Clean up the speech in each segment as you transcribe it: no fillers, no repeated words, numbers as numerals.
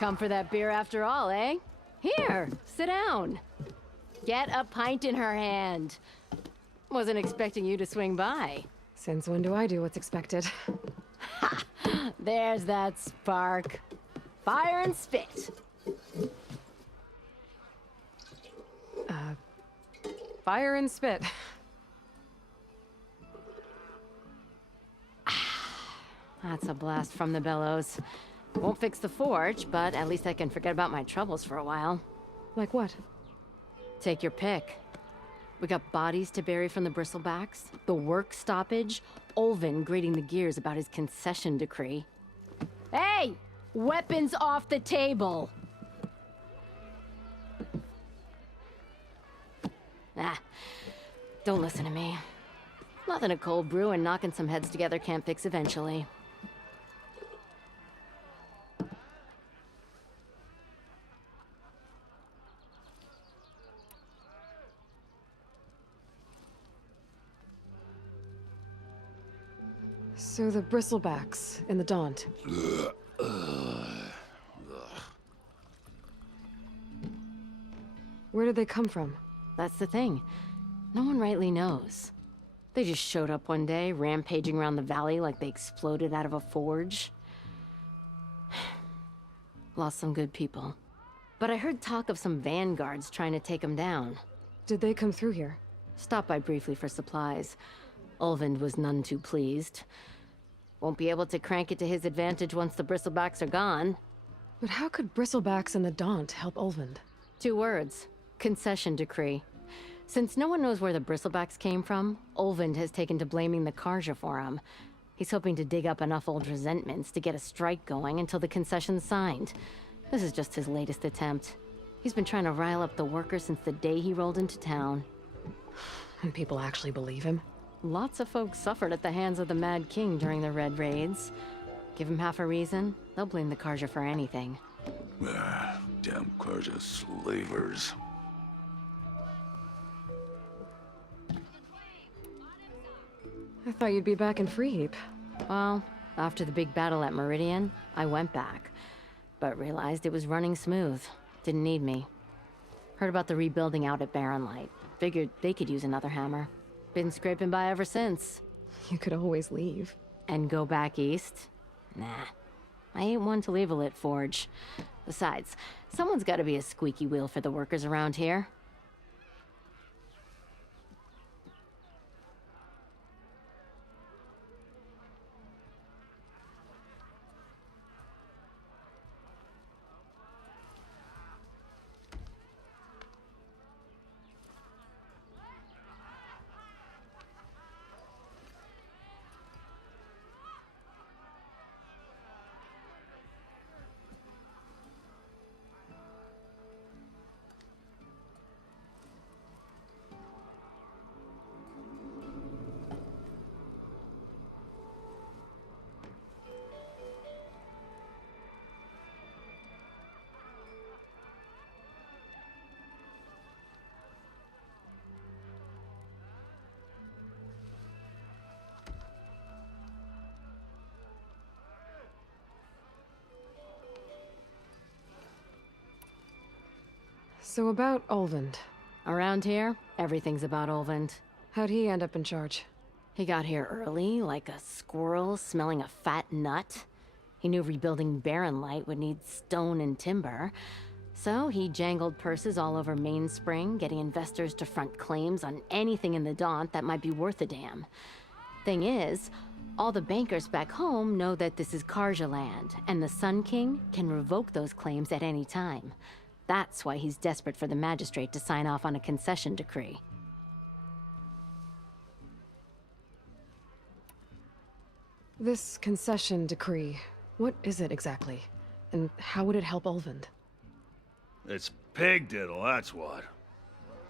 Come for that beer after all, eh? Here, sit down. Get a pint in her hand. Wasn't expecting you to swing by. Since when do I do what's expected? Ha! There's that spark. Fire and spit. Fire and spit. That's a blast from the bellows. Won't fix the forge, but at least I can forget about my troubles for a while. Like what? Take your pick. We got bodies to bury from the bristlebacks, the work stoppage, Olvin grating the gears about his concession decree. Hey! Weapons off the table! Don't listen to me. Nothing a cold brew and knocking some heads together can't fix eventually. So the bristlebacks in the Daunt. Where did they come from? That's the thing. No one rightly knows. They just showed up one day, rampaging around the valley like they exploded out of a forge. Lost some good people. But I heard talk of some vanguards trying to take them down. Did they come through here? Stopped by briefly for supplies. Olvind was none too pleased. Won't be able to crank it to his advantage once the bristlebacks are gone. But how could bristlebacks and the Daunt help Olvind? 2 words. Concession decree. Since no one knows where the bristlebacks came from, Olvind has taken to blaming the Karja for him. He's hoping to dig up enough old resentments to get a strike going until the concession's signed. This is just his latest attempt. He's been trying to rile up the workers since the day he rolled into town. And people actually believe him? Lots of folks suffered at the hands of the Mad King during the Red Raids. Give him half a reason, they'll blame the Karja for anything. Damn Karja slavers. I thought you'd be back in Freeheap. Well, after the big battle at Meridian, I went back. But realized it was running smooth. Didn't need me. Heard about the rebuilding out at Barren Light. Figured they could use another hammer. Been scraping by ever since. You could always leave. And go back east? Nah. I ain't one to leave a lit forge. Besides, someone's gotta be a squeaky wheel for the workers around here. So about Olvind. Around here, everything's about Olvind. How'd he end up in charge? He got here early, like a squirrel smelling a fat nut. He knew rebuilding Barren Light would need stone and timber. So he jangled purses all over Mainspring, getting investors to front claims on anything in the Daunt that might be worth a damn. Thing is, all the bankers back home know that this is Karja land, and the Sun King can revoke those claims at any time. That's why he's desperate for the magistrate to sign off on a concession decree. This concession decree, what is it exactly? And how would it help Olvind? It's pig diddle, that's what.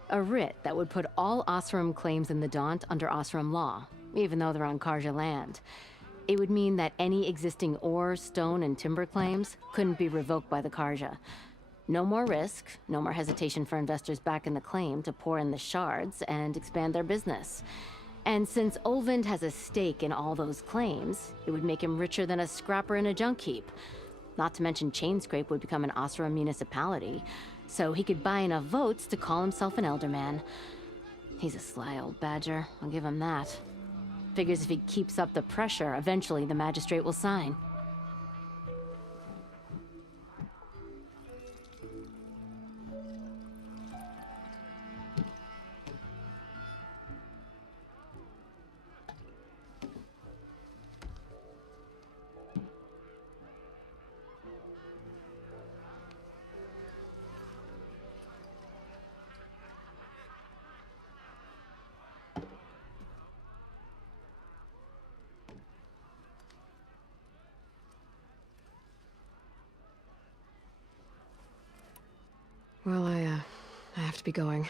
A writ that would put all Osram claims in the Daunt under Osram law, even though they're on Karja land. It would mean that any existing ore, stone, and timber claims couldn't be revoked by the Karja. No more risk, no more hesitation for investors back in the claim to pour in the shards and expand their business. And since Olvind has a stake in all those claims, it would make him richer than a scrapper in a junk heap. Not to mention Chainscrape would become an Osra municipality, so he could buy enough votes to call himself an elderman. He's a sly old badger, I'll give him that. Figures if he keeps up the pressure, eventually the magistrate will sign. Well, I have to be going.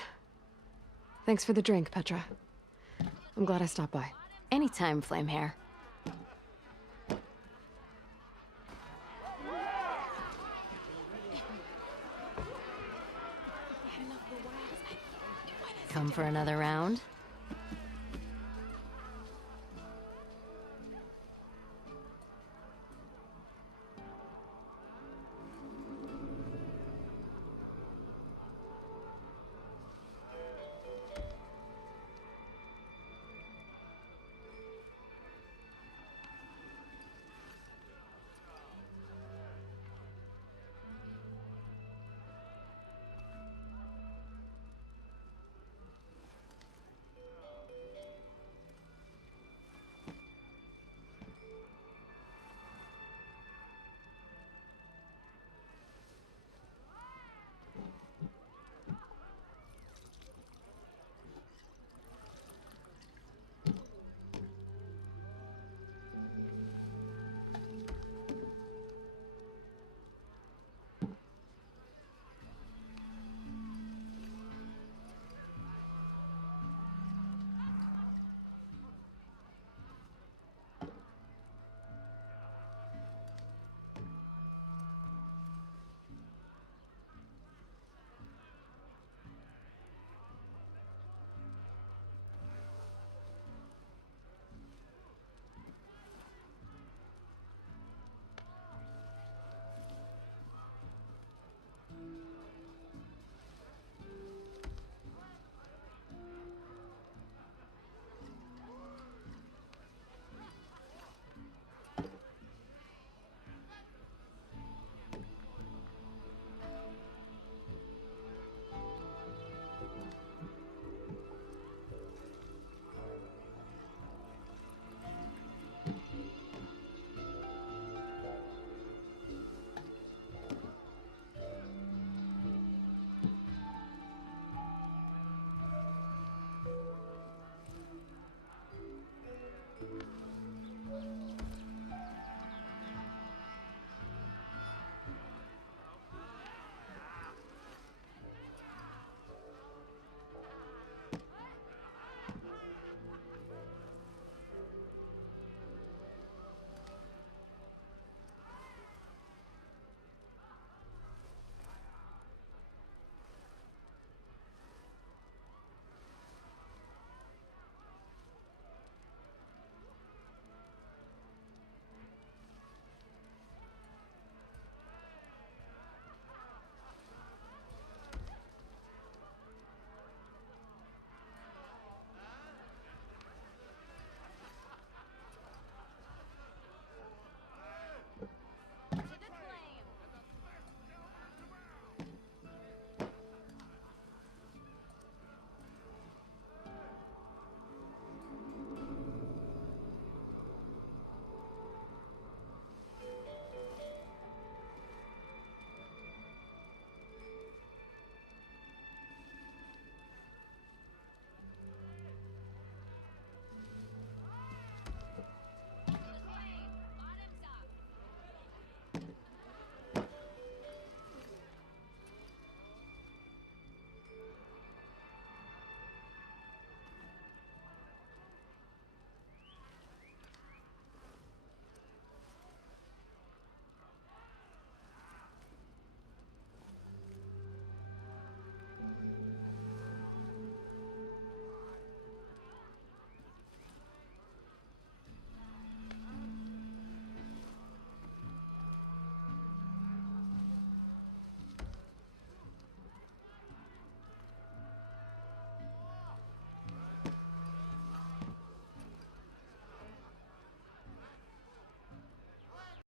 Thanks for the drink, Petra. I'm glad I stopped by. Anytime, Flamehair. Come for another round?